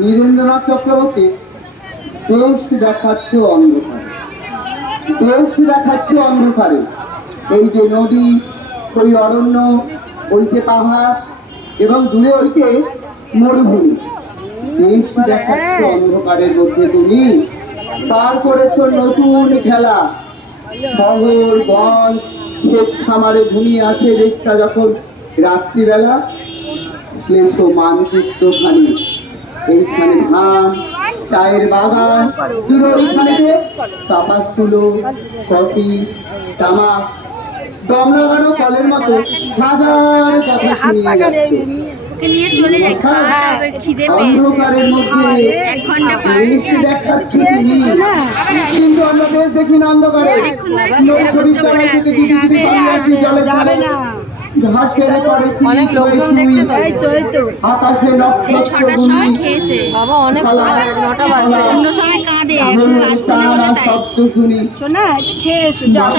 নীরেন্দ্রনাথ চক্রবর্তী দেশ দেখাচ্ছে অন্ধকারে, দেশ দেখাচ্ছে অন্ধকারে। এই যে নদী, ওই অরণ্য, ওইতে পাহাড় এবং দূরে ওইতে মরুভূমি, দেশ দেখাচ্ছে অন্ধকারের মধ্যে তুমি পার করেছো নতুন খেলা। শহর গঞ্জ ক্ষেত খামারে ঘুমিয়ে আছে দেশটা যখন রাত্রিবেলা, ক্লেশো মানচিত্র খানি, এইখানে ধান, চায়ের বাগান, দূরে ওইখানে কাপাস তুলো, কফি, তামাক, দম লাগানো কলের মতো হাজার কথা শুনিয়ে যাচ্ছে। ওকে নিয়ে চলে যাই, খাওয়া দাওয়া খিদে পেয়েছে, অন্ধকারের মধ্যে 1 ঘন্টা পার কিন্তু আমরা দেশ দেখি না অন্ধকারে। অনেক লোকজন দেখছে তো। আকাশে সেই 6টার সময় খেয়েছে বাবা, অনেক সময় 9টা বাজে। অন্য সময় কাঁদে, এখন কাঁদছে না বলে তাই। শব্দ শুনি শোনা, খেয়ে এসো, যাও।